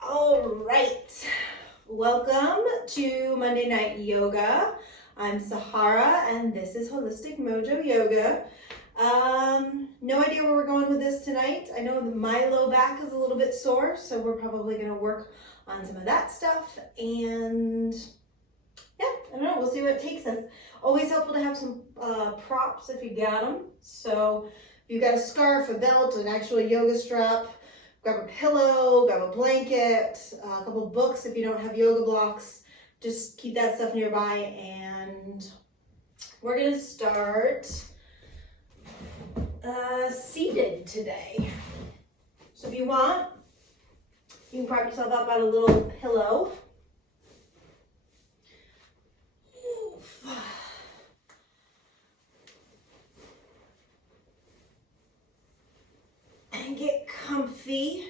All right, welcome to Monday Night Yoga. I'm Sahara and this is Holistic Mojo Yoga. No idea where we're going with this tonight. I know my low back is a little bit sore, so we're probably going to work on some of that stuff. And yeah, I don't know, we'll see what it takes us. Always helpful to have some props if you got them. So if you got a scarf, a belt, an actual yoga strap, grab a pillow, grab a blanket, a couple of books if you don't have yoga blocks. Just keep that stuff nearby, and we're gonna start seated today. So if you want, you can prop yourself up on a little pillow. And get comfy.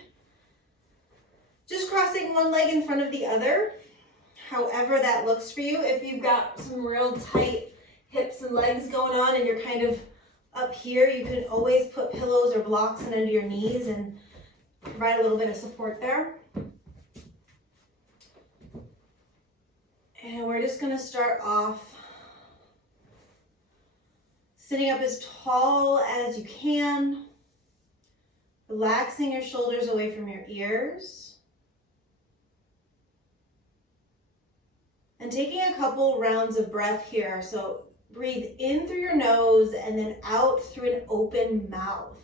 Just crossing one leg in front of the other, however that looks for you. If you've got some real tight hips and legs going on and you're kind of up here, you can always put pillows or blocks under your knees and provide a little bit of support there. And we're just gonna start off sitting up as tall as you can, relaxing your shoulders away from your ears. And taking a couple rounds of breath here. So breathe in through your nose and then out through an open mouth.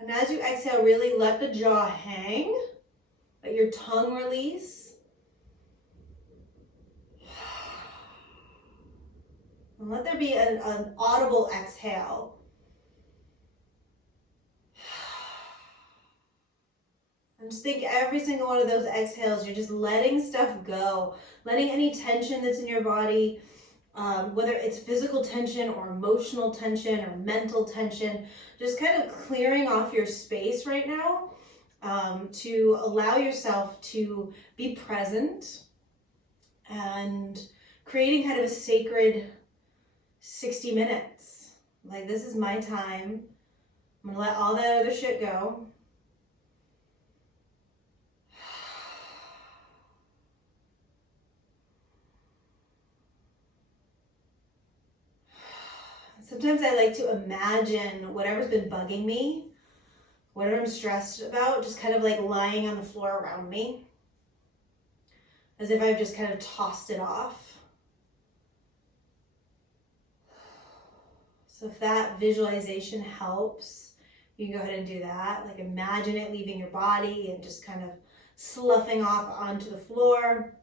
And as you exhale, really let the jaw hang, let your tongue release. And let there be an audible exhale. And just think every single one of those exhales, you're just letting stuff go, letting any tension that's in your body, whether it's physical tension or emotional tension or mental tension, just kind of clearing off your space right now to allow yourself to be present and creating kind of a sacred 60 minutes. Like, this is my time. I'm gonna let all that other shit go. Sometimes I like to imagine whatever's been bugging me, whatever I'm stressed about, just kind of like lying on the floor around me, as if I've just kind of tossed it off. So if that visualization helps, you can go ahead and do that. Like, imagine it leaving your body and just kind of sloughing off onto the floor.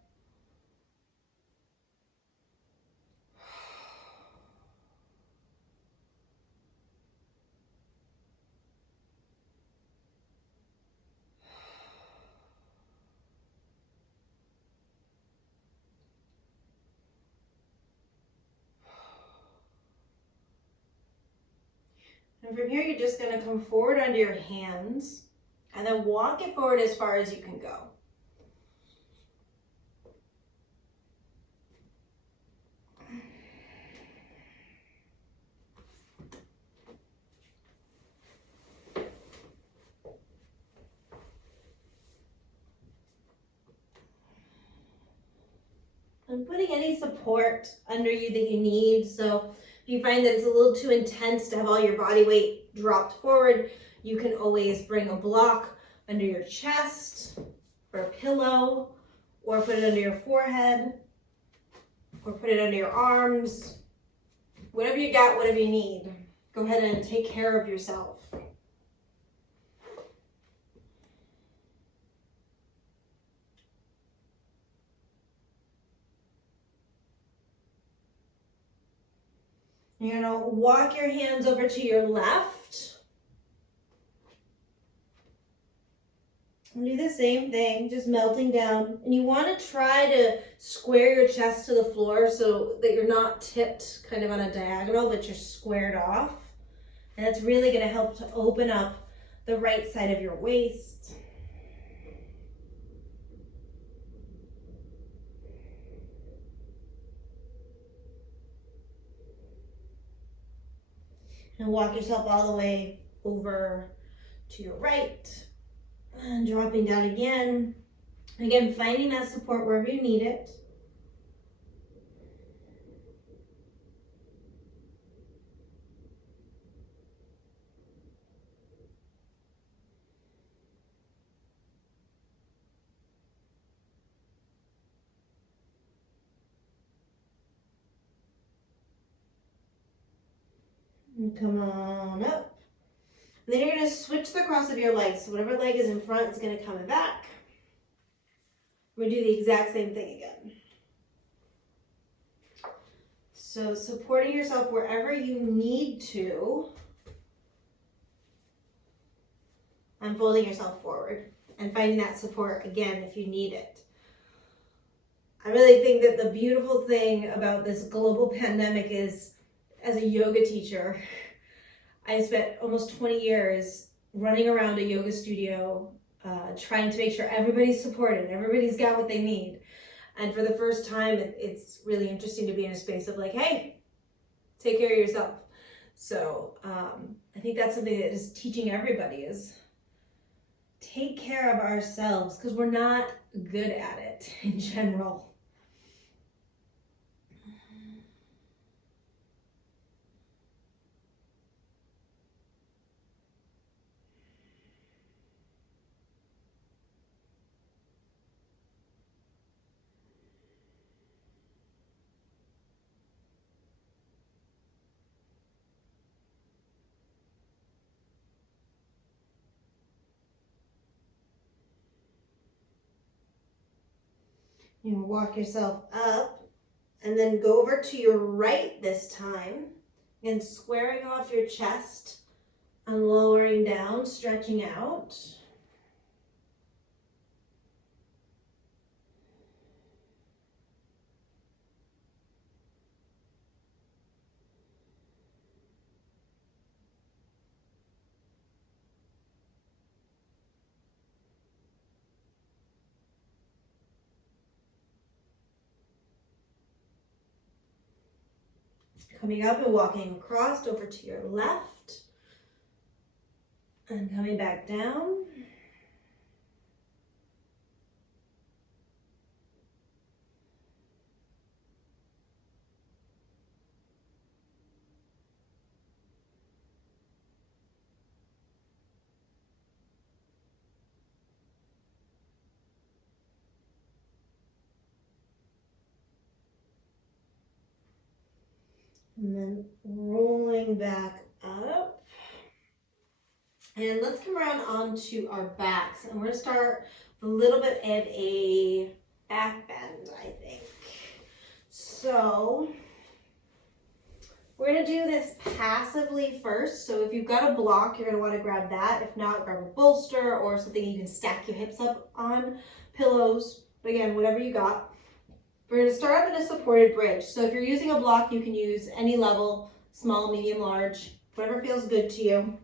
And from here, you're just going to come forward onto your hands and then walk it forward as far as you can go. And putting any support under you that you need. So if you find that it's a little too intense to have all your body weight dropped forward, you can always bring a block under your chest or a pillow, or put it under your forehead, or put it under your arms. Whatever you got, whatever you need. Go ahead and take care of yourself. You're going to walk your hands over to your left. And do the same thing, just melting down. And you want to try to square your chest to the floor so that you're not tipped kind of on a diagonal, but you're squared off. And that's really going to help to open up the right side of your waist. And walk yourself all the way over to your right, and dropping down again. Again, finding that support wherever you need it. And come on up. And then you're going to switch the cross of your legs. So whatever leg is in front is going to come back. We're going to do the exact same thing again. So supporting yourself wherever you need to. And folding yourself forward. And finding that support again if you need it. I really think that the beautiful thing about this global pandemic is, as a yoga teacher, I spent almost 20 years running around a yoga studio, trying to make sure everybody's supported, everybody's got what they need. And for the first time, it's really interesting to be in a space of like, hey, take care of yourself. So I think that's something that is teaching everybody is take care of ourselves, because we're not good at it in general. You know, walk yourself up and then go over to your right this time and squaring off your chest and lowering down, stretching out. Coming up and walking across over to your left and coming back down. And then rolling back up. And let's come around onto our backs. And we're going to start with a little bit of a back bend, I think. So we're going to do this passively first. So if you've got a block, you're going to want to grab that. If not, grab a bolster or something you can stack your hips up on, pillows. But again, whatever you got. We're going to start off in a supported bridge. So if you're using a block, you can use any level, small, medium, large, whatever feels good to you.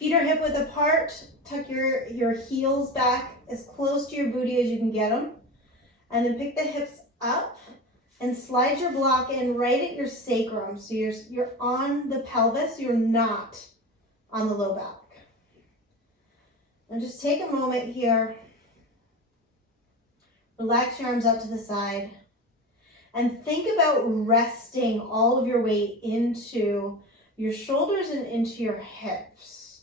Feet are hip width apart. Tuck your heels back as close to your booty as you can get them. And then pick the hips up and slide your block in right at your sacrum. So you're on the pelvis, you're not on the low back. And just take a moment here. Relax your arms out to the side and think about resting all of your weight into your shoulders and into your hips.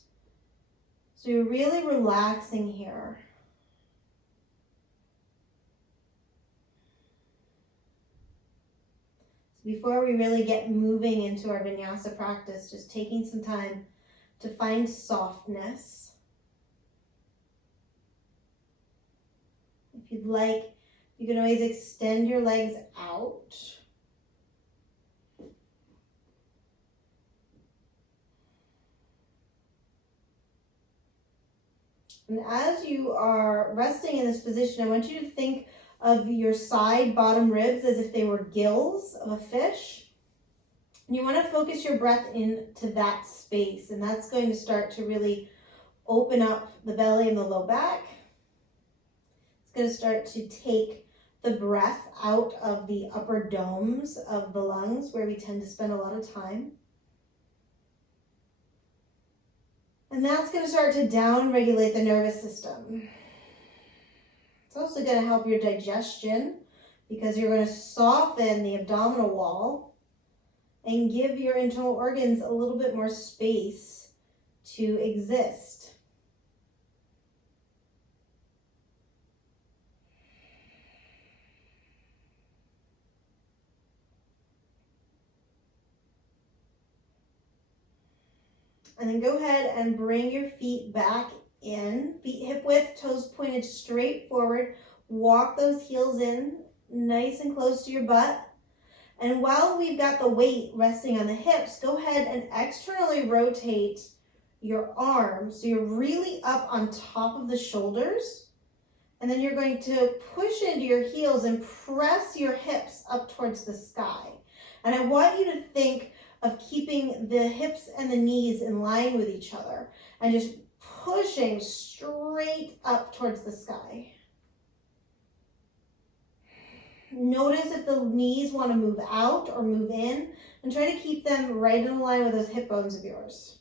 So you're really relaxing here. So before we really get moving into our vinyasa practice, just taking some time to find softness. If you'd like, you can always extend your legs out. And as you are resting in this position, I want you to think of your side bottom ribs as if they were gills of a fish. And you want to focus your breath into that space, and that's going to start to really open up the belly and the low back. It's going to start to take the breath out of the upper domes of the lungs where we tend to spend a lot of time. And that's going to start to down-regulate the nervous system. It's also going to help your digestion because you're going to soften the abdominal wall and give your internal organs a little bit more space to exist. And then go ahead and bring your feet back in, feet hip width, toes pointed straight forward. Walk those heels in nice and close to your butt. And while we've got the weight resting on the hips, go ahead and externally rotate your arms so you're really up on top of the shoulders. And then you're going to push into your heels and press your hips up towards the sky. And I want you to think of keeping the hips and the knees in line with each other and just pushing straight up towards the sky. Notice if the knees want to move out or move in, and try to keep them right in line with those hip bones of yours.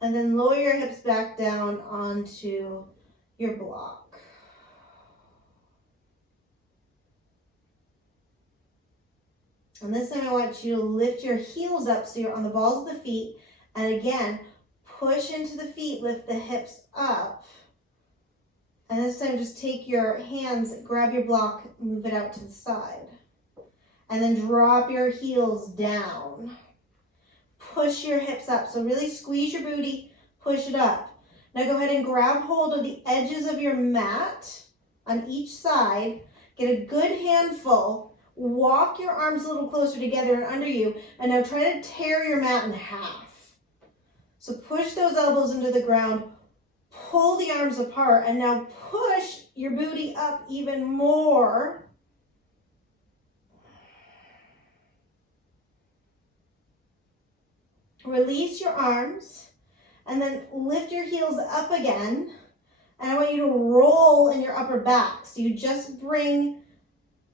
And then lower your hips back down onto your block. And this time I want you to lift your heels up so you're on the balls of the feet. And again, push into the feet, lift the hips up. And this time just take your hands, grab your block, move it out to the side. And then drop your heels down. Push your hips up. So really squeeze your booty, push it up. Now go ahead and grab hold of the edges of your mat on each side. Get a good handful. Walk your arms a little closer together and under you. And now try to tear your mat in half. So push those elbows into the ground. Pull the arms apart. And now push your booty up even more. Release your arms. And then lift your heels up again. And I want you to roll in your upper back. So you just bring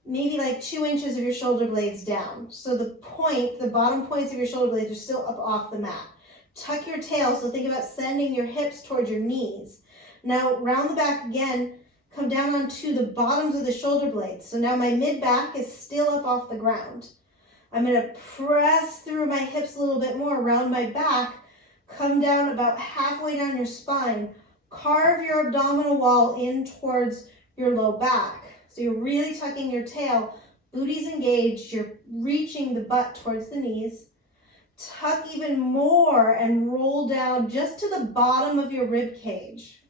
maybe like 2 inches of your shoulder blades down. So the bottom points of your shoulder blades are still up off the mat. Tuck your tail, so think about sending your hips towards your knees. Now round the back again, come down onto the bottoms of the shoulder blades. So now my mid-back is still up off the ground. I'm gonna press through my hips a little bit more around my back, come down about halfway down your spine, carve your abdominal wall in towards your low back. So you're really tucking your tail, booty's engaged, you're reaching the butt towards the knees. Tuck even more and roll down just to the bottom of your rib cage.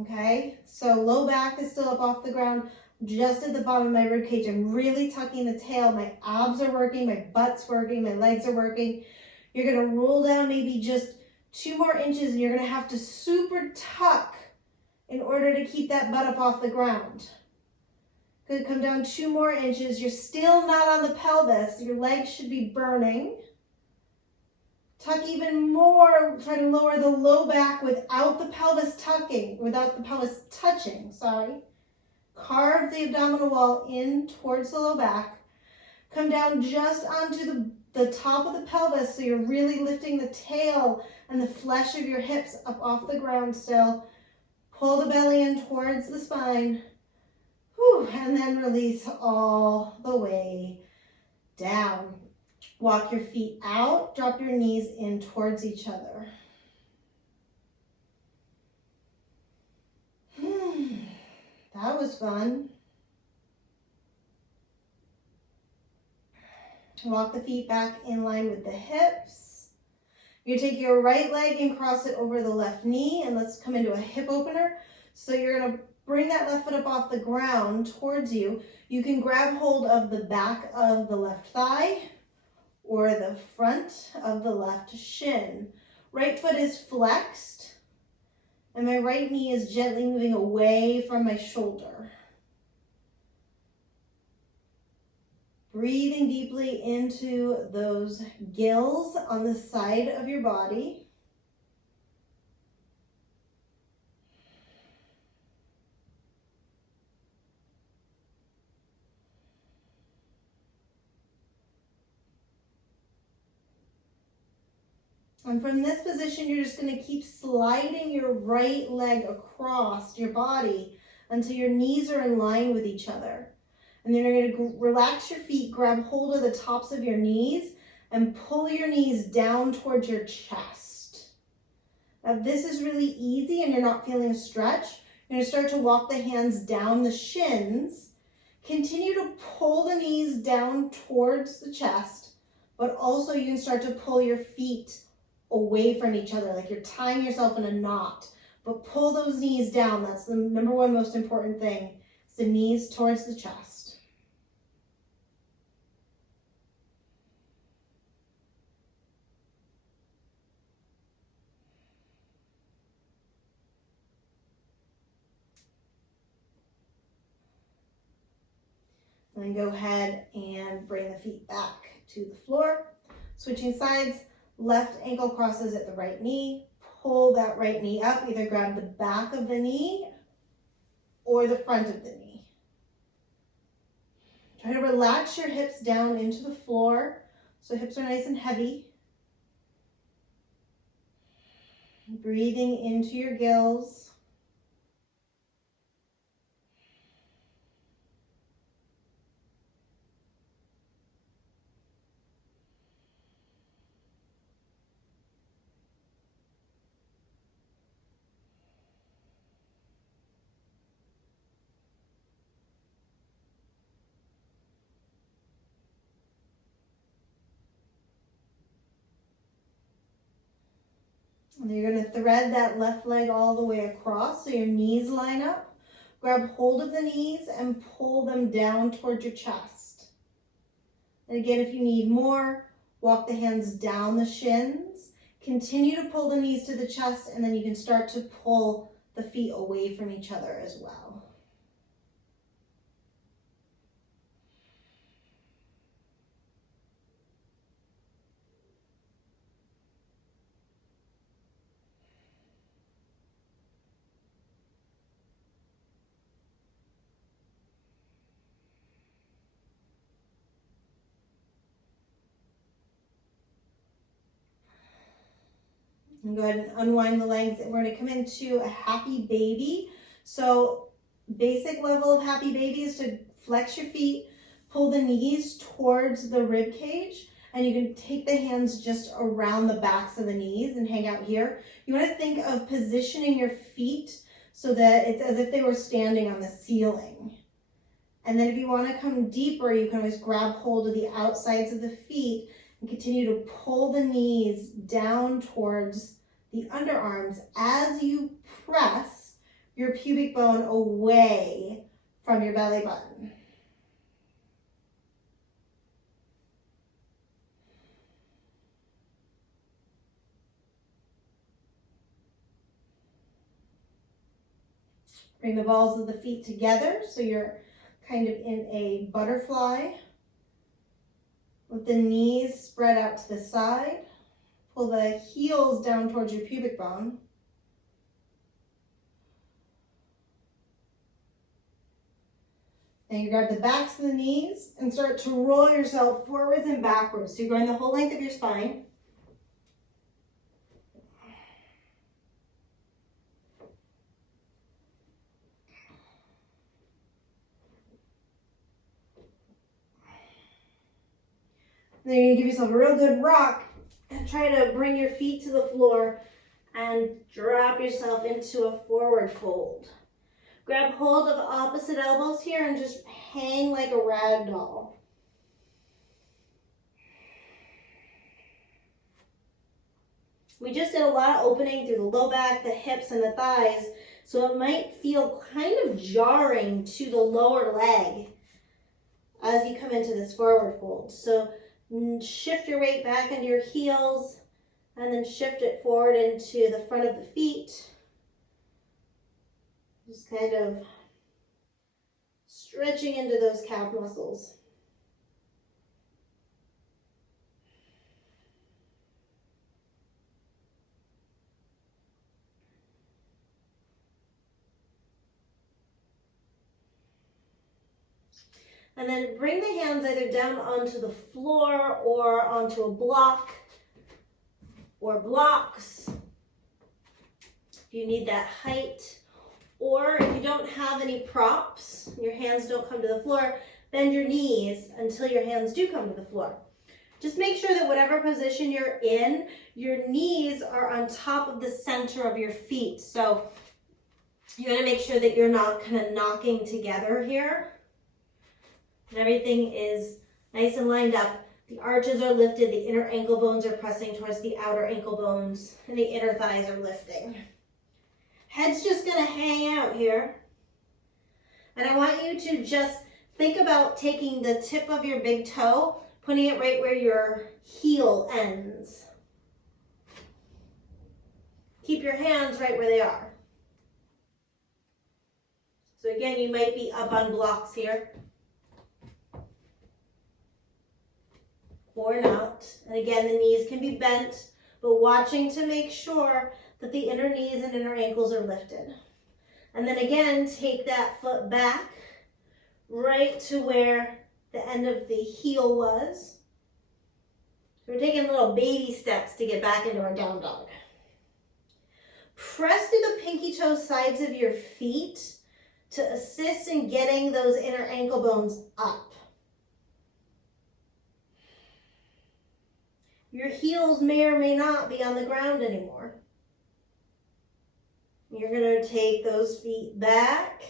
Okay, so low back is still up off the ground, just at the bottom of my rib cage. I'm really tucking the tail. My abs are working, my butt's working, my legs are working. You're gonna roll down maybe just 2 more inches and you're gonna have to super tuck in order to keep that butt up off the ground. Good, come down 2 more inches. You're still not on the pelvis. Your legs should be burning. Tuck even more. Try to lower the low back without the pelvis touching, sorry. Carve the abdominal wall in towards the low back. Come down just onto the top of the pelvis so you're really lifting the tail and the flesh of your hips up off the ground still. Pull the belly in towards the spine. Whew, and then release all the way down. Walk your feet out, drop your knees in towards each other. That was fun. Walk the feet back in line with the hips. You take your right leg and cross it over the left knee, and let's come into a hip opener. So you're going to bring that left foot up off the ground towards you. You can grab hold of the back of the left thigh or the front of the left shin. Right foot is flexed and my right knee is gently moving away from my shoulder. Breathing deeply into those gills on the side of your body. And from this position, you're just going to keep sliding your right leg across your body until your knees are in line with each other. And then you're going to relax your feet, grab hold of the tops of your knees, and pull your knees down towards your chest. Now, this is really easy and you're not feeling a stretch. You're going to start to walk the hands down the shins. Continue to pull the knees down towards the chest, but also you can start to pull your feet away from each other, like you're tying yourself in a knot. But pull those knees down. That's the number one most important thing. It's the knees towards the chest. And then go ahead and bring the feet back to the floor. Switching sides, left ankle crosses at the right knee. Pull that right knee up. Either grab the back of the knee or the front of the knee. Try to relax your hips down into the floor so hips are nice and heavy. Breathing into your gills. And you're going to thread that left leg all the way across so your knees line up. Grab hold of the knees and pull them down towards your chest. And again, if you need more, walk the hands down the shins. Continue to pull the knees to the chest, and then you can start to pull the feet away from each other as well. And go ahead and unwind the legs, and we're going to come into a happy baby. So basic level of happy baby is to flex your feet, pull the knees towards the rib cage, and you can take the hands just around the backs of the knees and hang out here. You want to think of positioning your feet so that it's as if they were standing on the ceiling. And then if you want to come deeper, you can always grab hold of the outsides of the feet and continue to pull the knees down towards the underarms as you press your pubic bone away from your belly button. Bring the balls of the feet together so you're kind of in a butterfly with the knees spread out to the side. Pull the heels down towards your pubic bone. Then you grab the backs of the knees and start to roll yourself forwards and backwards. So you're going the whole length of your spine. Then you're going to give yourself a real good rock and try to bring your feet to the floor and drop yourself into a forward fold. Grab hold of opposite elbows here and just hang like a rag doll. We just did a lot of opening through the low back, the hips, and the thighs, so it might feel kind of jarring to the lower leg as you come into this forward fold. So shift your weight back into your heels and then shift it forward into the front of the feet. Just kind of stretching into those calf muscles. And then bring the hands either down onto the floor or onto a block. or blocks, if you need that height, or if you don't have any props, your hands don't come to the floor, bend your knees until your hands do come to the floor. Just make sure that whatever position you're in, your knees are on top of the center of your feet. So you want to make sure that you're not kind of knocking together here. And everything is nice and lined up. The arches are lifted, the inner ankle bones are pressing towards the outer ankle bones, and the inner thighs are lifting. Head's just going to hang out here. And I want you to just think about taking the tip of your big toe, putting it right where your heel ends. Keep your hands right where they are. So again, you might be up on blocks here. Or not. And again, the knees can be bent, but watching to make sure that the inner knees and inner ankles are lifted. And then again, take that foot back right to where the end of the heel was. So we're taking little baby steps to get back into our down dog. Press through the pinky toe sides of your feet to assist in getting those inner ankle bones up. Your heels may or may not be on the ground anymore. You're going to take those feet back.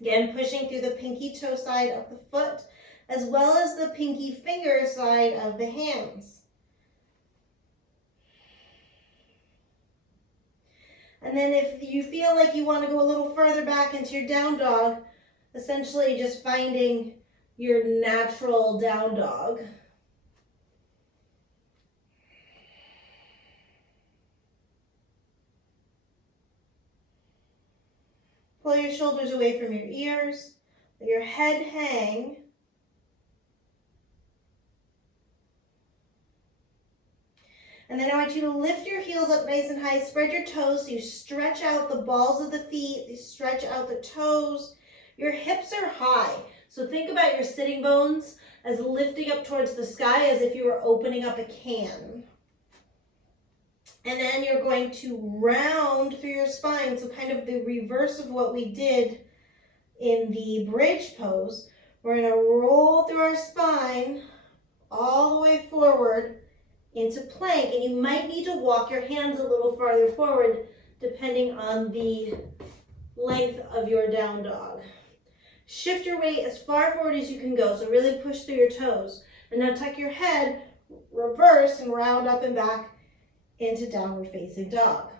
Again, pushing through the pinky toe side of the foot, as well as the pinky finger side of the hands. And then if you feel like you want to go a little further back into your down dog, essentially just finding your natural down dog. Pull your shoulders away from your ears, let your head hang. And then I want you to lift your heels up nice and high, spread your toes so you stretch out the balls of the feet, you stretch out the toes. Your hips are high, so think about your sitting bones as lifting up towards the sky as if you were opening up a can. And then you're going to round through your spine, so kind of the reverse of what we did in the bridge pose. We're going to roll through our spine all the way forward into plank, and you might need to walk your hands a little farther forward depending on the length of your down dog. Shift your weight as far forward as you can go, so really push through your toes. And now tuck your head, reverse, and round up and back into downward facing dog.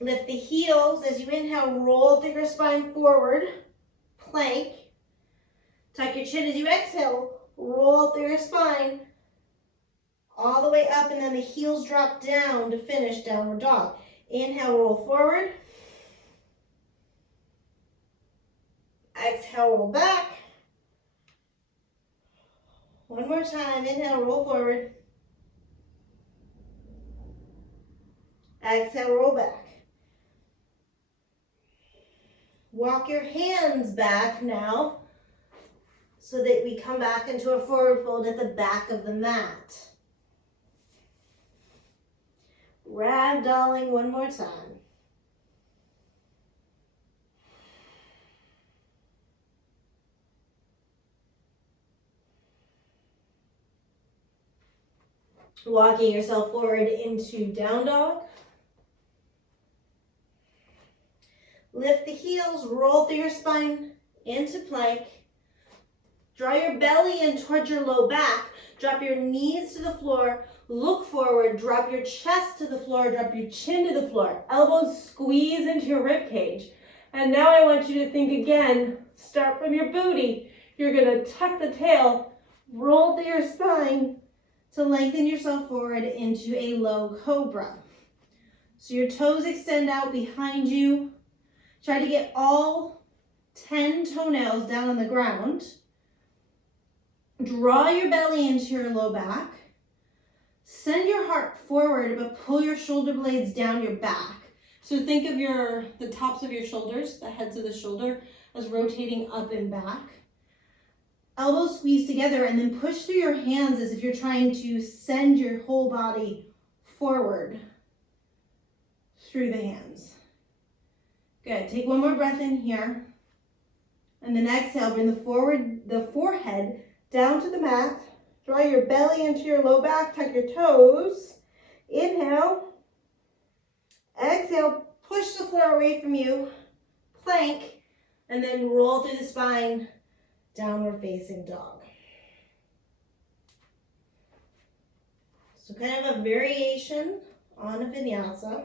Lift the heels as you inhale, roll through your spine forward, plank. Tuck your chin as you exhale, roll through your spine, all the way up, and then the heels drop down to finish downward dog. Inhale, roll forward. Exhale, roll back. One more time. Inhale, roll forward. Exhale, roll back. Walk your hands back now so that we come back into a forward fold at the back of the mat. Ragdolling one more time. Walking yourself forward into down dog. Lift the heels, roll through your spine into plank. Draw your belly in towards your low back. Drop your knees to the floor. Look forward. Drop your chest to the floor. Drop your chin to the floor. Elbows squeeze into your rib cage. And now I want you to think again. Start from your booty. You're going to tuck the tail, roll through your spine to lengthen yourself forward into a low cobra. So your toes extend out behind you. Try to get all 10 toenails down on the ground. Draw your belly into your low back. Send your heart forward, but pull your shoulder blades down your back. So think of the tops of your shoulders, the heads of the shoulder, as rotating up and back. Elbows squeeze together and then push through your hands as if you're trying to send your whole body forward through the hands. Good, take one more breath in here. And then exhale, bring the forehead down to the mat. Draw your belly into your low back, tuck your toes. Inhale. Exhale, push the floor away from you. Plank, and then roll through the spine, downward facing dog. So kind of a variation on a vinyasa.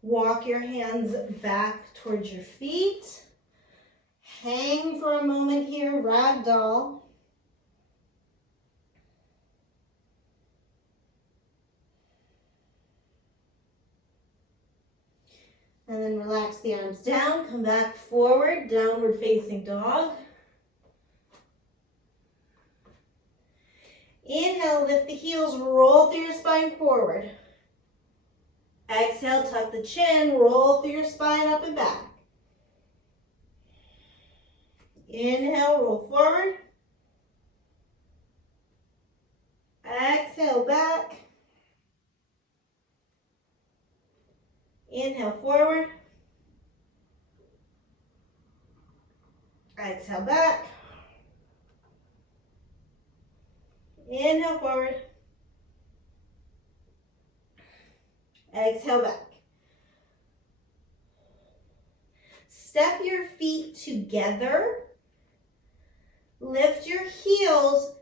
Walk your hands back towards your feet. Hang for a moment here, ragdoll. And then relax the arms down, come back forward, downward facing dog. Inhale, lift the heels, roll through your spine forward. Exhale, tuck the chin, roll through your spine up and back. Inhale, roll forward. Exhale, back. Inhale, forward. Exhale, back. Inhale, forward. Exhale, back. Step your feet together. Lift your heels.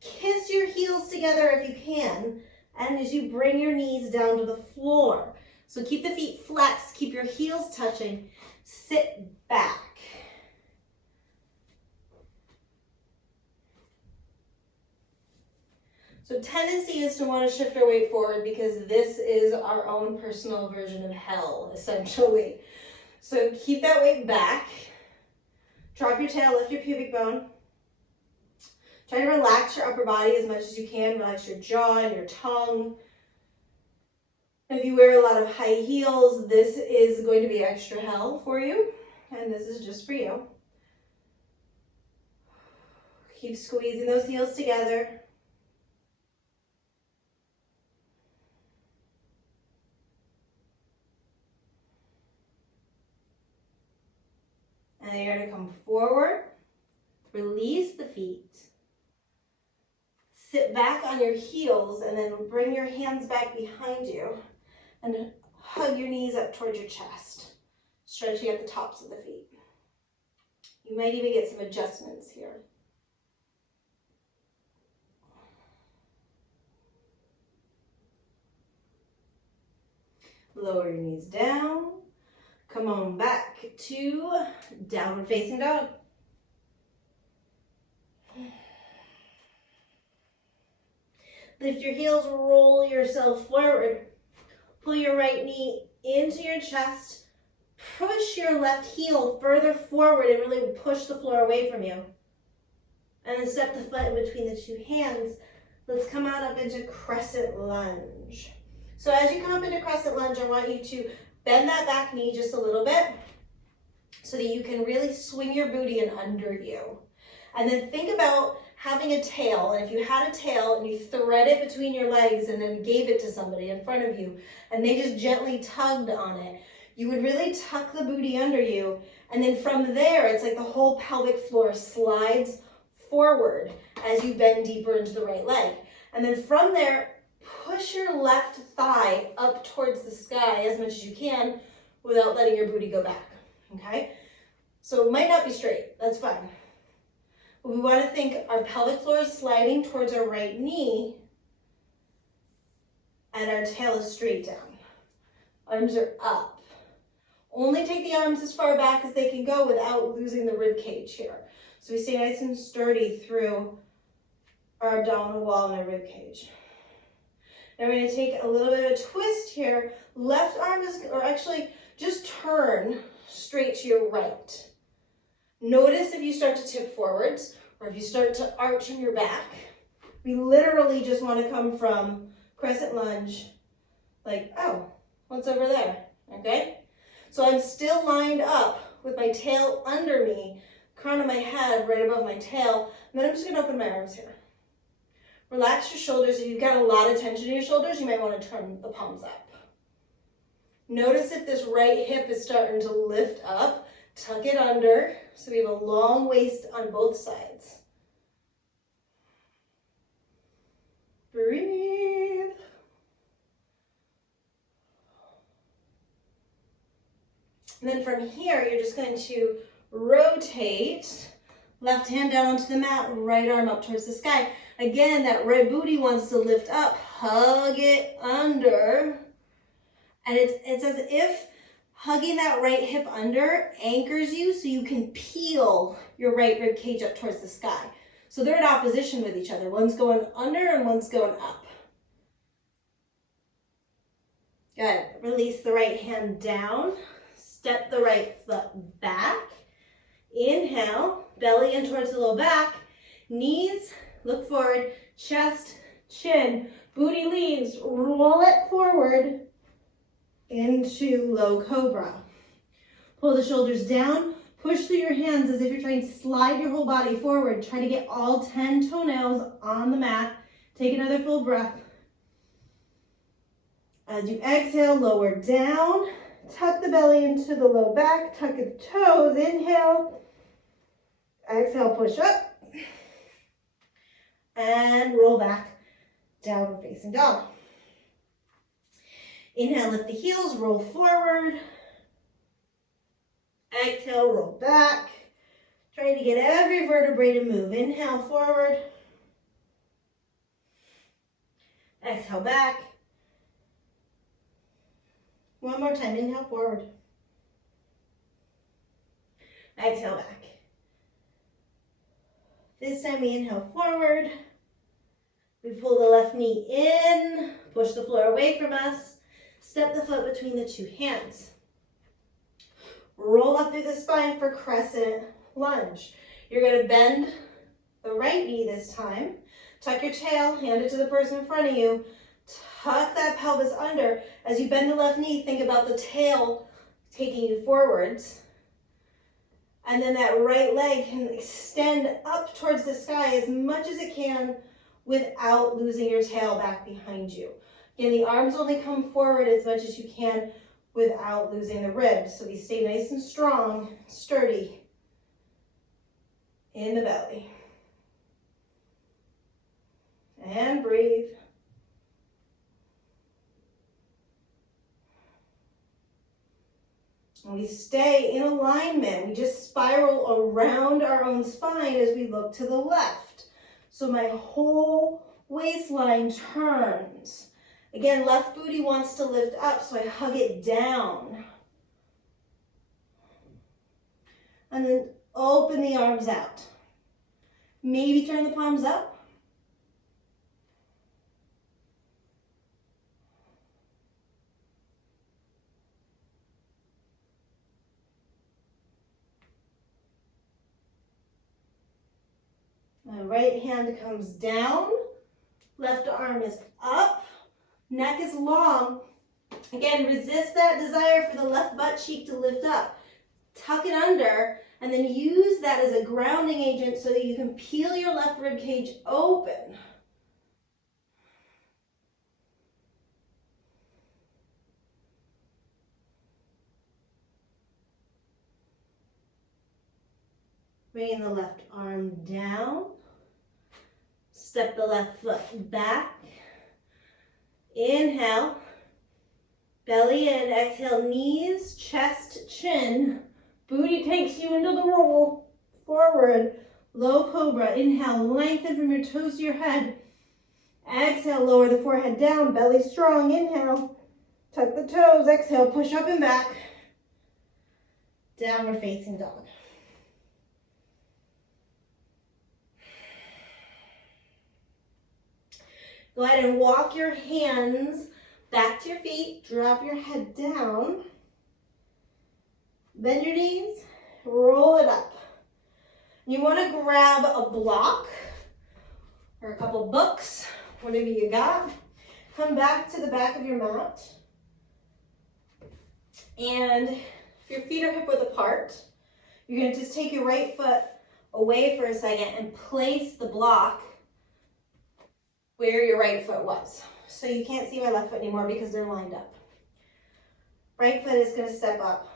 Kiss your heels together if you can. And as you bring your knees down to the floor. So keep the feet flexed, keep your heels touching. Sit back. So tendency is to want to shift our weight forward because this is our own personal version of hell, essentially. So keep that weight back. Drop your tail, lift your pubic bone. Try to relax your upper body as much as you can. Relax your jaw and your tongue. If you wear a lot of high heels, this is going to be extra hell for you. And this is just for you. Keep squeezing those heels together. And then you're going to come forward, release the feet, sit back on your heels, and then bring your hands back behind you and hug your knees up towards your chest, stretching at the tops of the feet. You might even get some adjustments here. Lower your knees down. Come on back to downward facing dog. Lift your heels, roll yourself forward. Pull your right knee into your chest. Push your left heel further forward and really push the floor away from you. And then step the foot in between the two hands. Let's come out up into Crescent Lunge. So as you come up into Crescent Lunge, I want you to bend that back knee just a little bit so that you can really swing your booty in under you. And then think about having a tail. And if you had a tail and you thread it between your legs and then gave it to somebody in front of you and they just gently tugged on it, you would really tuck the booty under you. And then from there, it's like the whole pelvic floor slides forward as you bend deeper into the right leg. And then from there, push your left thigh up towards the sky as much as you can without letting your booty go back, okay? So it might not be straight, that's fine. But we want to think our pelvic floor is sliding towards our right knee and our tail is straight down. Arms are up. Only take the arms as far back as they can go without losing the rib cage here. So we stay nice and sturdy through our abdominal wall and our rib cage. Now we're going to take a little bit of a twist here. Left arm is, or actually just turn straight to your right. Notice if you start to tip forwards or if you start to arch in your back. We literally just want to come from Crescent Lunge like, oh, what's over there? Okay? So I'm still lined up with my tail under me, crown of my head right above my tail. And then I'm just gonna open my arms here. Relax your shoulders. If you've got a lot of tension in your shoulders, you might want to turn the palms up. Notice if this right hip is starting to lift up. Tuck it under so we have a long waist on both sides. Breathe. And then from here, you're just going to rotate. Left hand down onto the mat, right arm up towards the sky. Again, that right booty wants to lift up. Hug it under. And it's as if hugging that right hip under anchors you so you can peel your right rib cage up towards the sky. So they're in opposition with each other. One's going under and one's going up. Good. Release the right hand down. Step the right foot back. Inhale, belly in towards the low back. Knees, look forward, chest, chin, booty leaves, roll it forward into low cobra. Pull the shoulders down, push through your hands as if you're trying to slide your whole body forward. Try to get all 10 toenails on the mat. Take another full breath. As you exhale, lower down. Tuck the belly into the low back. Tuck the toes. Inhale. Exhale, push up. And roll back. Downward facing dog. Inhale, lift the heels. Roll forward. Exhale, roll back. Try to get every vertebrae to move. Inhale, forward. Exhale, back. One more time. Inhale, forward. Exhale, back. This time we inhale forward. We pull the left knee in. Push the floor away from us. Step the foot between the two hands. Roll up through the spine for Crescent Lunge. You're going to bend the right knee this time. Tuck your tail, hand it to the person in front of you. Tuck that pelvis under. As you bend the left knee, think about the tail taking you forwards. And then that right leg can extend up towards the sky as much as it can without losing your tail back behind you. Again, the arms only come forward as much as you can without losing the ribs. So we stay nice and strong, sturdy in the belly. And breathe. And we stay in alignment. We just spiral around our own spine as we look to the left. So my whole waistline turns. Again, left booty wants to lift up, so I hug it down. And then open the arms out. Maybe turn the palms up. My right hand comes down, left arm is up, neck is long. Again, resist that desire for the left butt cheek to lift up. Tuck it under, and then use that as a grounding agent so that you can peel your left rib cage open. Bring the left arm down. Step the left foot back. Inhale. Belly in. Exhale, knees, chest, chin. Booty takes you into the roll. Forward. Low cobra. Inhale, lengthen from your toes to your head. Exhale, lower the forehead down. Belly strong. Inhale. Tuck the toes. Exhale, push up and back. Downward facing dog. Go ahead and walk your hands back to your feet. Drop your head down. Bend your knees. Roll it up. You want to grab a block or a couple books, whatever you got. Come back to the back of your mat. And If your feet are hip width apart, you're going to just take your right foot away for a second and place the block where your right foot was. So you can't see my left foot anymore because they're lined up. Right foot is going to step up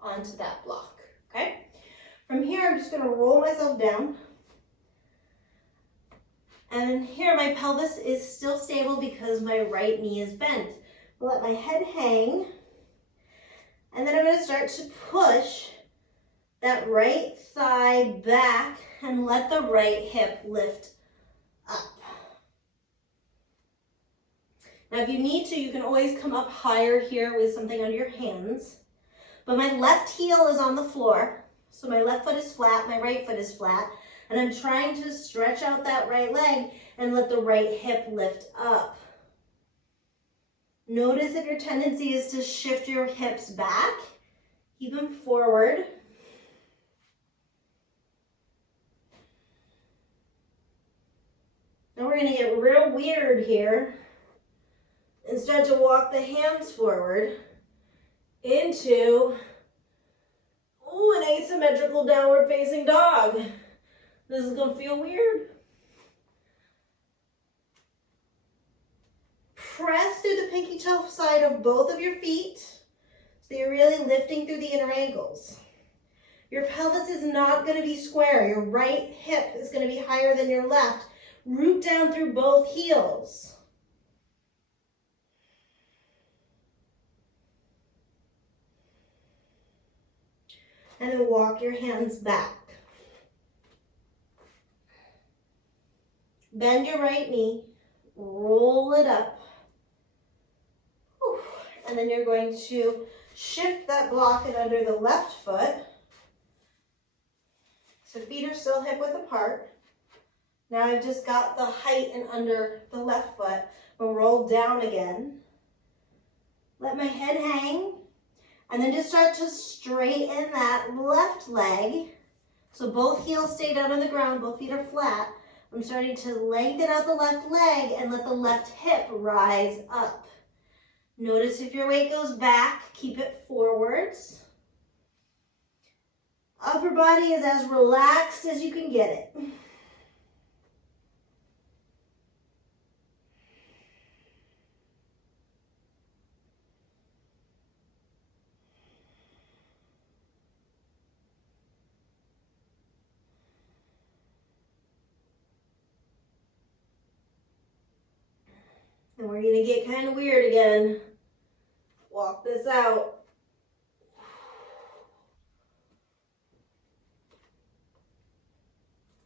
onto that block, okay? From here, I'm just going to roll myself down. And then here, my pelvis is still stable because my right knee is bent. I'll let my head hang. And then I'm going to start to push that right thigh back and let the right hip lift up. Now, if you need to, you can always come up higher here with something under your hands. But my left heel is on the floor. So my left foot is flat, my right foot is flat. And I'm trying to stretch out that right leg and let the right hip lift up. Notice if your tendency is to shift your hips back, keep them forward. Now we're going to get real weird here and start to walk the hands forward into an asymmetrical downward facing dog. This is going to feel weird. Press through the pinky toe side of both of your feet so you're really lifting through the inner ankles. Your pelvis is not going to be square. Your right hip is going to be higher than your left. Root down through both heels. And then walk your hands back. Bend your right knee, roll it up. And then you're going to shift that block and under the left foot. So feet are still hip width apart. Now I've just got the height and under the left foot. We'll roll down again. Let my head hang. And then just start to straighten that left leg. So both heels stay down on the ground, both feet are flat. I'm starting to lengthen out the left leg and let the left hip rise up. Notice if your weight goes back, keep it forwards. Upper body is as relaxed as you can get it. And we're going to get kind of weird again. Walk this out.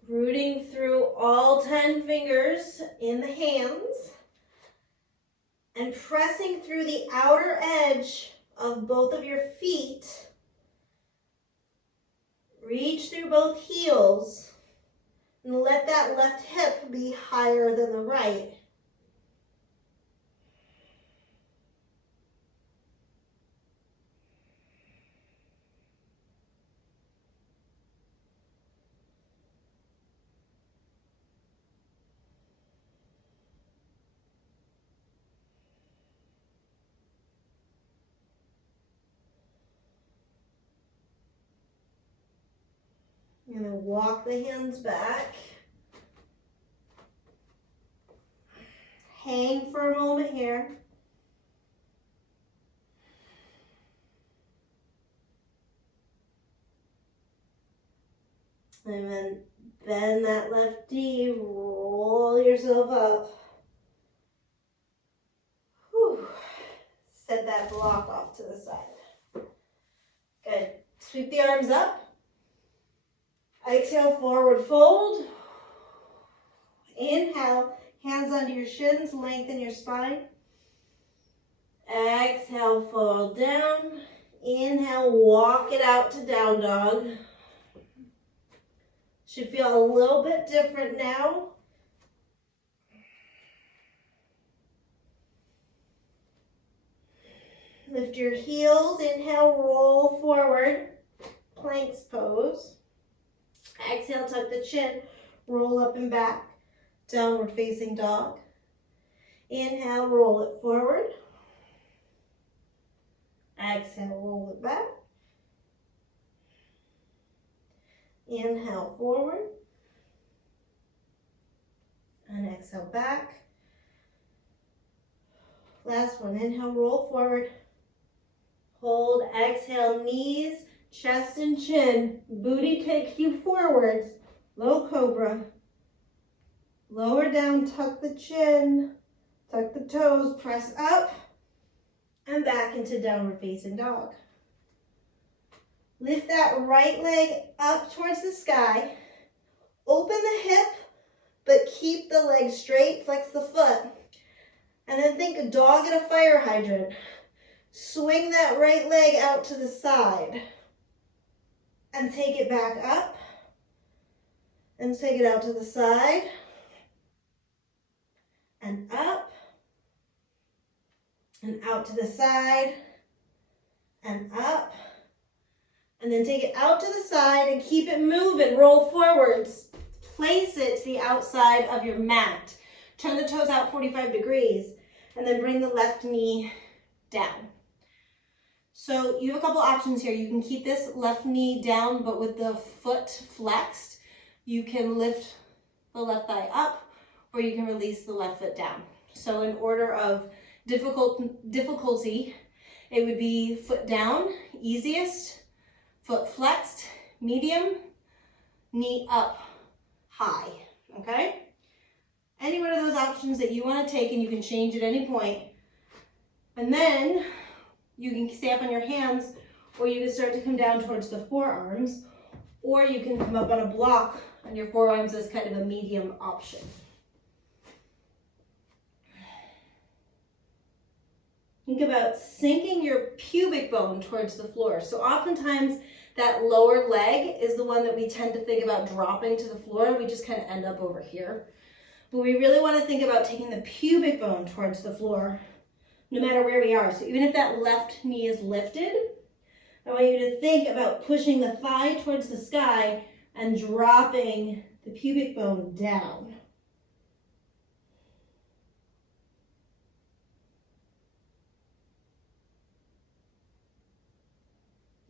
Rooting through all 10 fingers in the hands and pressing through the outer edge of both of your feet. Reach through both heels and let that left hip be higher than the right. I'm going to walk the hands back. Hang for a moment here. And then bend that left knee, roll yourself up. Whew. Set that block off to the side. Good. Sweep the arms up. Exhale, forward fold. Inhale, hands under your shins, lengthen your spine. Exhale, fold down. Inhale, walk it out to down dog. Should feel a little bit different now. Lift your heels, inhale, roll forward, planks pose. Exhale, tuck the chin, roll up and back, downward facing dog. Inhale, roll it forward. Exhale, roll it back. Inhale forward. And exhale back. Last one, inhale, roll forward. Hold, exhale, knees, chest and chin. Booty take you forwards. Low Cobra. Lower down, tuck the chin, tuck the toes, press up, and back into downward facing dog. Lift that right leg up towards the sky. Open the hip, but keep the leg straight, flex the foot. And then think a dog at a fire hydrant. Swing that right leg out to the side. And take it back up. And take it out to the side. And up. And out to the side. And up. And then take it out to the side and keep it moving. Roll forwards. Place it to the outside of your mat. Turn the toes out 45 degrees. And then bring the left knee down. So you have a couple options here. You can keep this left knee down, but with the foot flexed. You can lift the left thigh up, or you can release the left foot down. So in order of difficulty, it would be foot down, easiest, foot flexed, medium, knee up, high, okay? Any one of those options that you want to take, and you can change at any point. And then you can stay up on your hands, or you can start to come down towards the forearms, or you can come up on a block on your forearms as kind of a medium option. Think about sinking your pubic bone towards the floor. So oftentimes that lower leg is the one that we tend to think about dropping to the floor. We just kind of end up over here. But we really want to think about taking the pubic bone towards the floor, no matter where we are. So even if that left knee is lifted, I want you to think about pushing the thigh towards the sky and dropping the pubic bone down.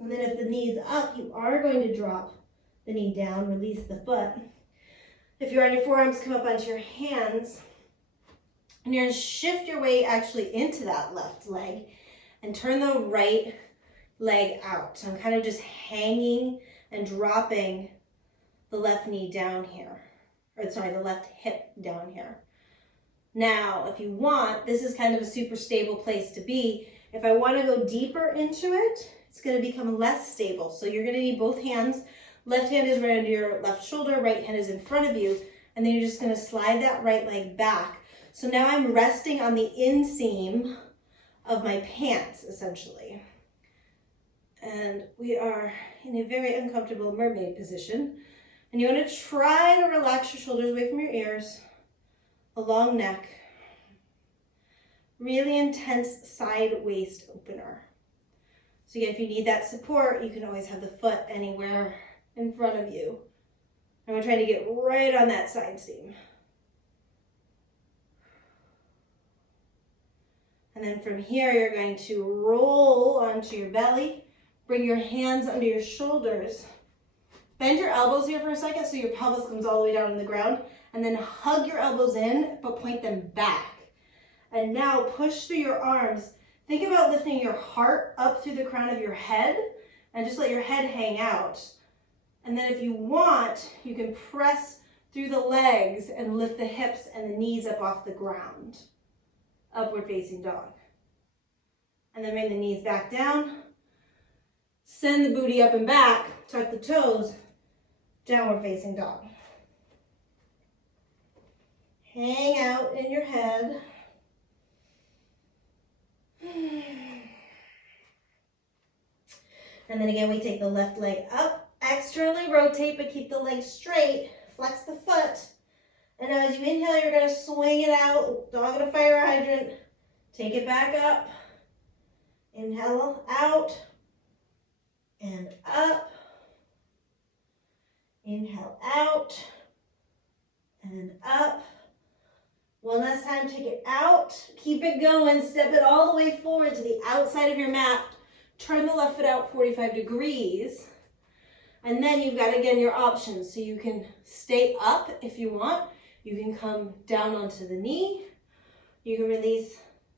And then if the knee's up, you are going to drop the knee down, release the foot. If you're on your forearms, come up onto your hands. And you're going to shift your weight actually into that left leg and turn the right leg out. So I'm kind of just hanging and dropping the left knee down here. Or sorry, the left hip down here. Now, if you want, this is kind of a super stable place to be. If I want to go deeper into it, it's going to become less stable. So you're going to need both hands. Left hand is right under your left shoulder, right hand is in front of you, and then you're just going to slide that right leg back. So now I'm resting on the inseam of my pants, essentially. And we are in a very uncomfortable mermaid position. And you want to try to relax your shoulders away from your ears, a long neck, really intense side waist opener. So again, if you need that support, you can always have the foot anywhere in front of you. And we're trying to get right on that side seam. And then from here, you're going to roll onto your belly, bring your hands under your shoulders. Bend your elbows here for a second so your pelvis comes all the way down on the ground, and then hug your elbows in, but point them back. And now push through your arms. Think about lifting your heart up through the crown of your head, and just let your head hang out. And then if you want, you can press through the legs and lift the hips and the knees up off the ground. Upward facing dog. And then bring the knees back down. Send the booty up and back. Tuck the toes. Downward facing dog. Hang out in your head. And then again, we take the left leg up, externally rotate, but keep the leg straight. Flex the foot. And now as you inhale, you're going to swing it out, dog at a fire hydrant. Take it back up. Inhale out and up. Inhale out and up. One last time, take it out. Keep it going. Step it all the way forward to the outside of your mat. Turn the left foot out 45 degrees. And then you've got, again, your options. So you can stay up if you want. You can come down onto the knee. You can release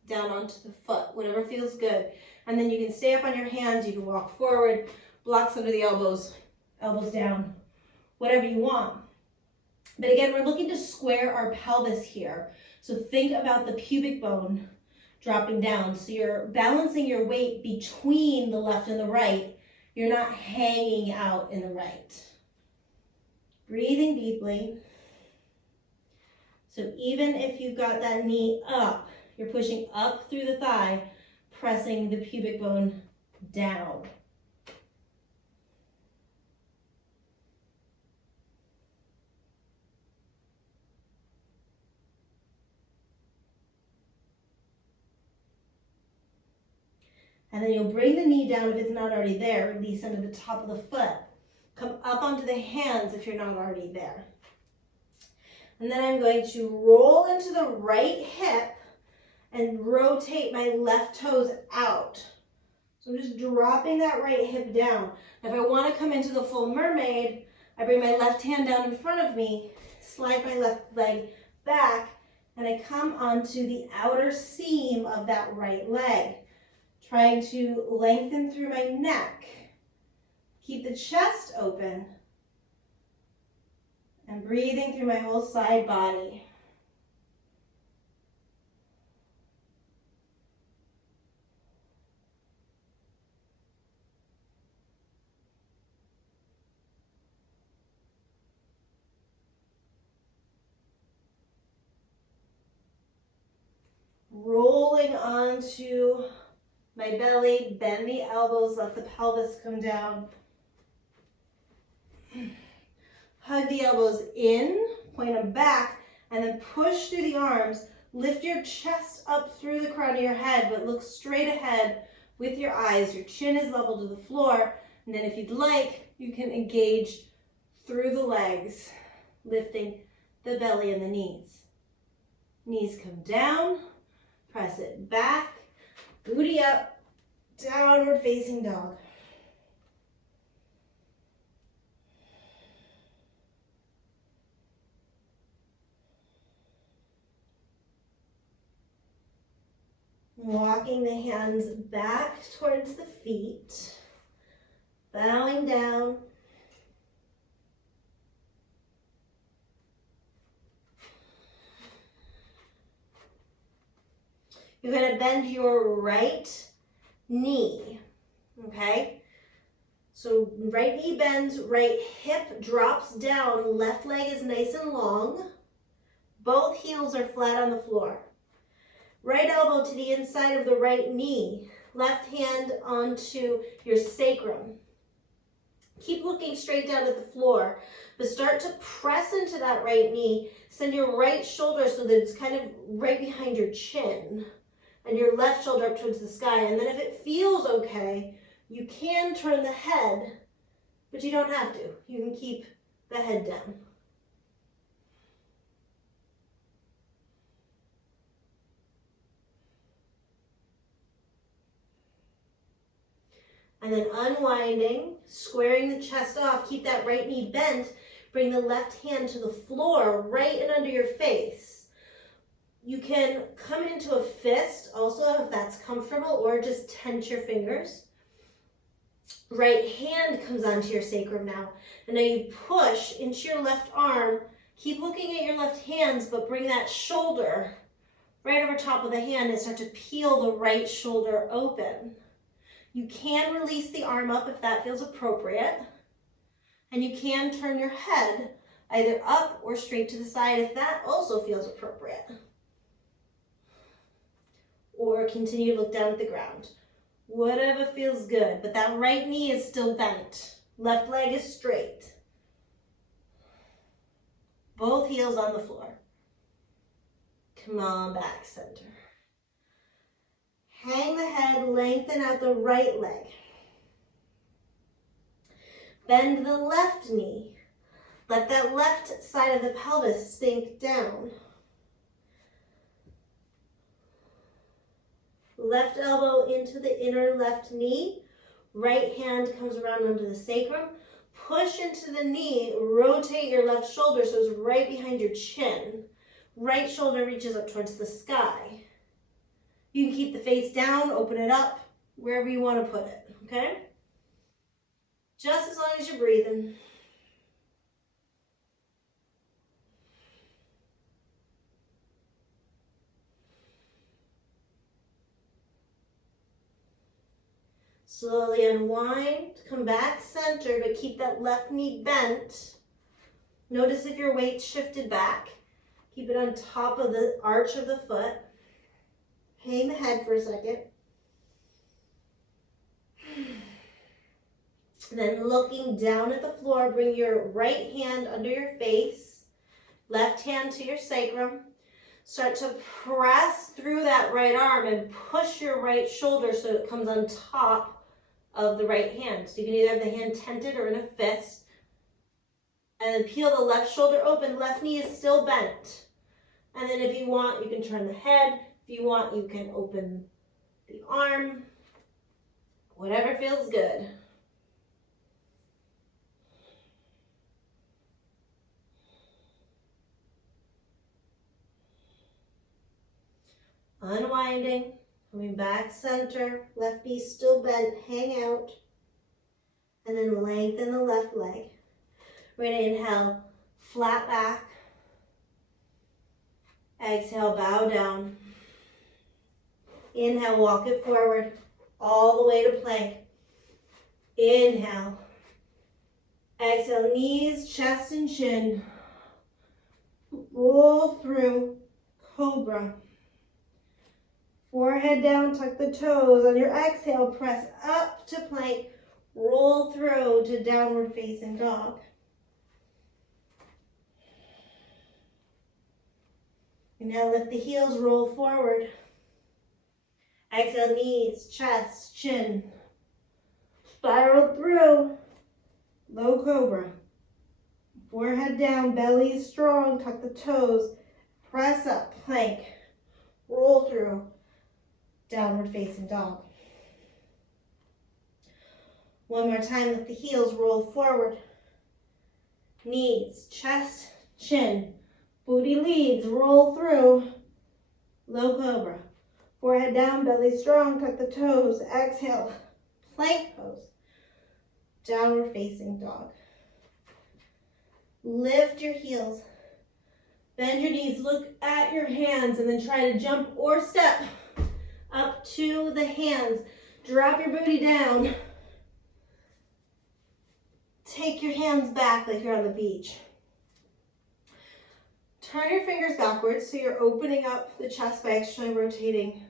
down onto the foot, whatever feels good. And then you can stay up on your hands. You can walk forward, blocks under the elbows, elbows down, whatever you want. But again, we're looking to square our pelvis here. So think about the pubic bone dropping down. So you're balancing your weight between the left and the right. You're not hanging out in the right. Breathing deeply. So even if you've got that knee up, you're pushing up through the thigh, pressing the pubic bone down. And then you'll bring the knee down if it's not already there. Release under the top of the foot. Come up onto the hands if you're not already there. And then I'm going to roll into the right hip and rotate my left toes out. So I'm just dropping that right hip down. If I want to come into the full mermaid, I bring my left hand down in front of me, slide my left leg back, and I come onto the outer seam of that right leg. Trying to lengthen through my neck. Keep the chest open. And breathing through my whole side body. Rolling onto my belly, bend the elbows, let the pelvis come down. Hug the elbows in, point them back, and then push through the arms. Lift your chest up through the crown of your head, but look straight ahead with your eyes. Your chin is level to the floor. And then if you'd like, you can engage through the legs, lifting the belly and the knees. Knees come down, press it back. Booty up, downward facing dog. Walking the hands back towards the feet, bowing down. You're going to bend your right knee, okay? So right knee bends, right hip drops down, left leg is nice and long. Both heels are flat on the floor. Right elbow to the inside of the right knee, left hand onto your sacrum. Keep looking straight down at the floor, but start to press into that right knee. Send your right shoulder so that it's kind of right behind your chin. And your left shoulder up towards the sky. And then if it feels okay, you can turn the head, but you don't have to. You can keep the head down. And then unwinding, squaring the chest off, keep that right knee bent, bring the left hand to the floor, right and under your face. You can come into a fist also if that's comfortable, or just tense your fingers. Right hand comes onto your sacrum now. And now you push into your left arm. Keep looking at your left hands, but bring that shoulder right over top of the hand and start to peel the right shoulder open. You can release the arm up if that feels appropriate. And you can turn your head either up or straight to the side if that also feels appropriate. Or continue to look down at the ground. Whatever feels good, but that right knee is still bent. Left leg is straight. Both heels on the floor. Come on, back center. Hang the head, lengthen out the right leg. Bend the left knee. Let that left side of the pelvis sink down. Left elbow into the inner left knee. Right hand comes around under the sacrum. Push into the knee, rotate your left shoulder so it's right behind your chin. Right shoulder reaches up towards the sky. You can keep the face down, open it up, wherever you want to put it, okay? Just as long as you're breathing. Slowly unwind, come back center, but keep that left knee bent. Notice if your weight's shifted back. Keep it on top of the arch of the foot. Hang the head for a second. Then looking down at the floor, bring your right hand under your face, left hand to your sacrum. Start to press through that right arm and push your right shoulder so it comes on top of the right hand. So you can either have the hand tented or in a fist. And then peel the left shoulder open, left knee is still bent. And then if you want, you can turn the head. If you want, you can open the arm. Whatever feels good. Unwinding, coming back center, left knee still bent, hang out. And then lengthen the left leg. We're going to inhale, flat back. Exhale, bow down. Inhale, walk it forward, all the way to plank. Inhale. Exhale, knees, chest, and chin. Roll through, cobra. Forehead down, tuck the toes. On your exhale, press up to plank. Roll through to downward facing dog. And now lift the heels, roll forward. Exhale, knees, chest, chin. Spiral through, low cobra. Forehead down, belly strong, tuck the toes. Press up, plank. Roll through, downward facing dog. One more time, lift the heels, roll forward. Knees, chest, chin. Booty leads, roll through, low cobra. Forehead down, belly strong, tuck the toes. Exhale, plank pose. Downward facing dog. Lift your heels. Bend your knees, look at your hands, and then try to jump or step up to the hands. Drop your booty down. Take your hands back like you're on the beach. Turn your fingers backwards so you're opening up the chest by actually rotating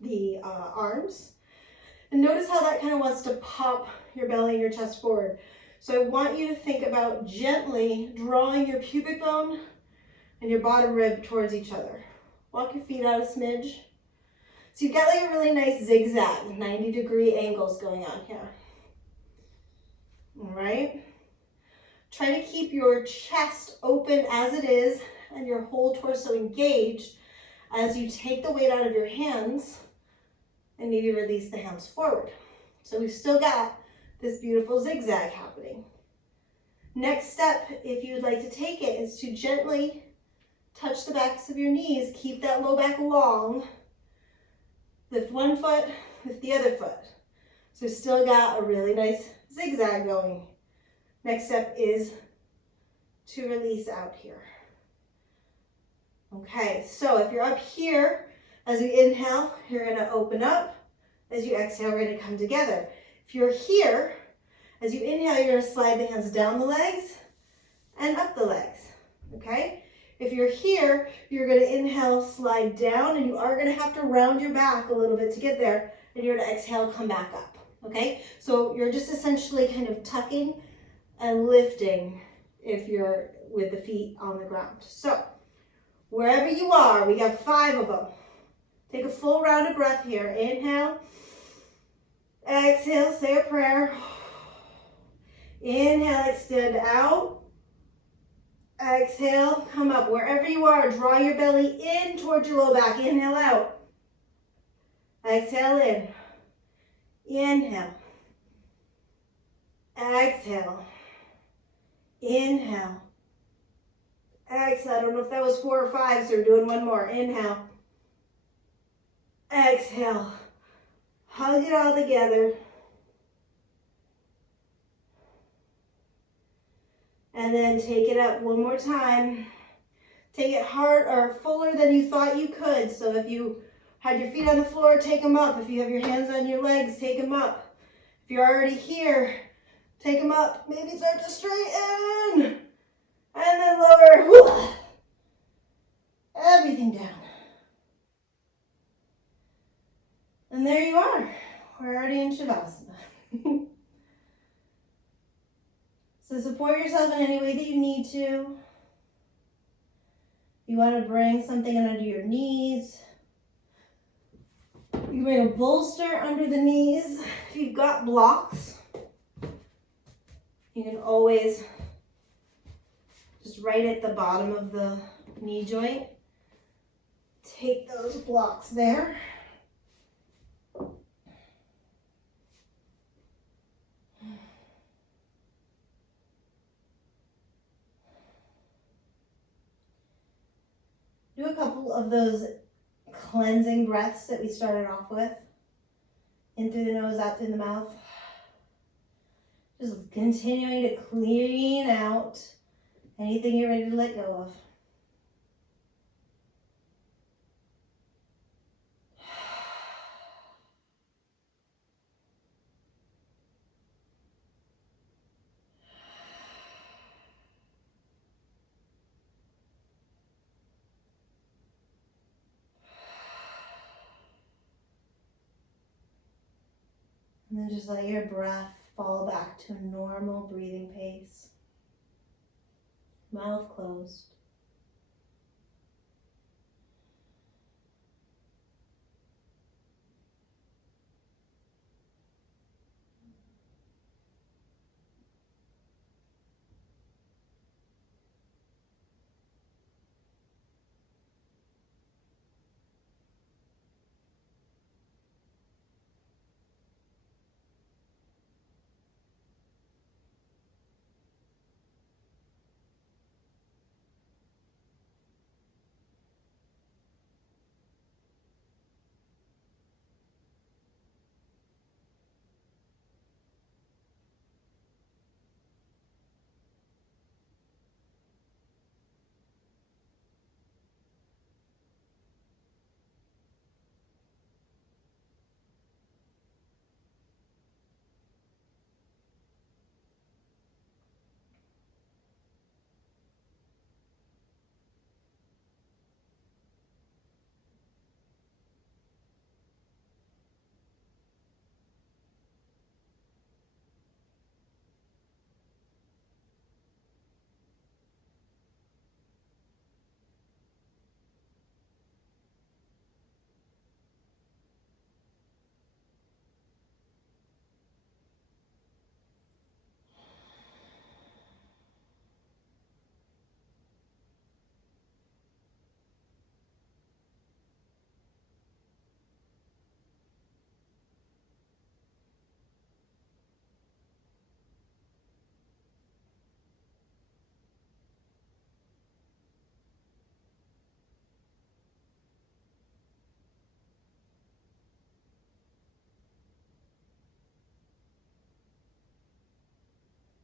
the arms. And notice how that kind of wants to pop your belly and your chest forward. So I want you to think about gently drawing your pubic bone and your bottom rib towards each other. Walk your feet out a smidge. So you've got like a really nice zigzag, 90-degree angles going on here. All right. Try to keep your chest open as it is and your whole torso engaged as you take the weight out of your hands and maybe release the hands forward. So we've still got this beautiful zigzag happening. Next step, if you would like to take it, is to gently touch the backs of your knees. Keep that low back long. Lift one foot, lift the other foot. So we've still got a really nice zigzag going. Next step is to release out here. Okay, so if you're up here, as you inhale, you're going to open up. As you exhale, we're going to come together. If you're here, as you inhale, you're going to slide the hands down the legs and up the legs, okay? If you're here, you're going to inhale, slide down, and you are going to have to round your back a little bit to get there, and you're going to exhale, come back up, okay? So you're just essentially kind of tucking and lifting if you're with the feet on the ground. So wherever you are, we got 5 of them. Take a full round of breath here. Inhale. Exhale, say a prayer. Inhale, extend out. Exhale, come up. Wherever you are, draw your belly in towards your low back. Inhale out. Exhale in. Inhale. Exhale. Inhale. Exhale. I don't know if that was 4 or 5, so we're doing one more. Inhale. Exhale. Hug it all together. And then take it up one more time. Take it hard or fuller than you thought you could. So if you had your feet on the floor, take them up. If you have your hands on your legs, take them up. If you're already here, take them up. Maybe start to straighten. And then lower. Everything down. And there you are. We're already in Shavasana. So support yourself in any way that you need to. You want to bring something under your knees. You can bring a bolster under the knees. If you've got blocks, you can always just right at the bottom of the knee joint, take those blocks there. Do a couple of those cleansing breaths that we started off with. In through the nose, out through the mouth. Just continuing to clean out anything you're ready to let go of. And then just let your breath fall back to a normal breathing pace. Mouth closed.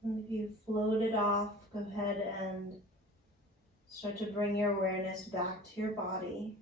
And if you floated off, go ahead and start to bring your awareness back to your body.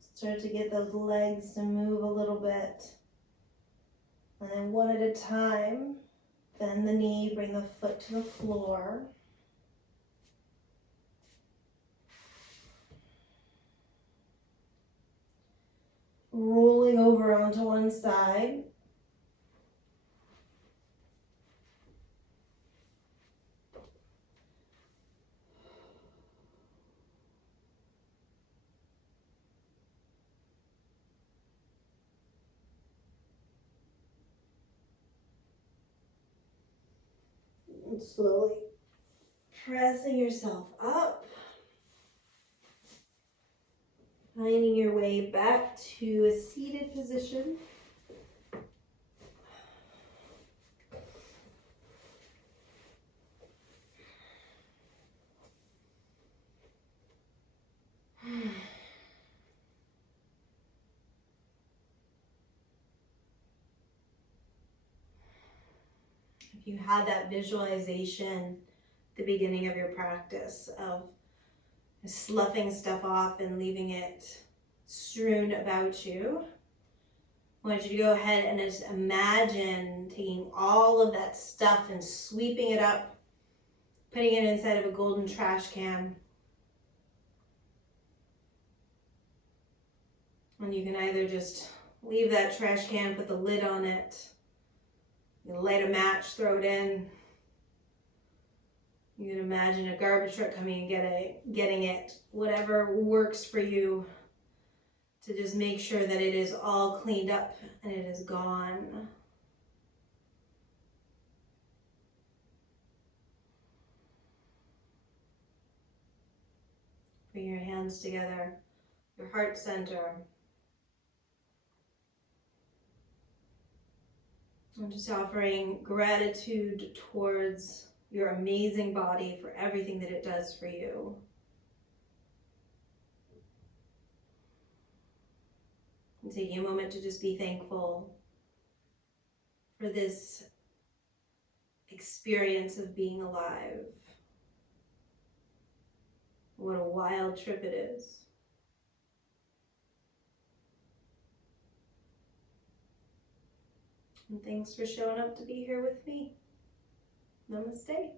Start to get those legs to move a little bit. And then one at a time, bend the knee, bring the foot to the floor. Rolling over onto one side. And slowly pressing yourself up. Finding your way back to a seated position. If you had that visualization at the beginning of your practice of sloughing stuff off and leaving it strewn about you, I want you to go ahead and just imagine taking all of that stuff and sweeping it up, putting it inside of a golden trash can. And you can either just leave that trash can, put the lid on it, you light a match, throw it in. You can imagine a garbage truck coming and getting it, whatever works for you, to just make sure that it is all cleaned up and it is gone. Bring your hands together, your heart center. I'm just offering gratitude towards your amazing body for everything that it does for you. And taking a moment to just be thankful for this experience of being alive. What a wild trip it is. And thanks for showing up to be here with me. Namaste.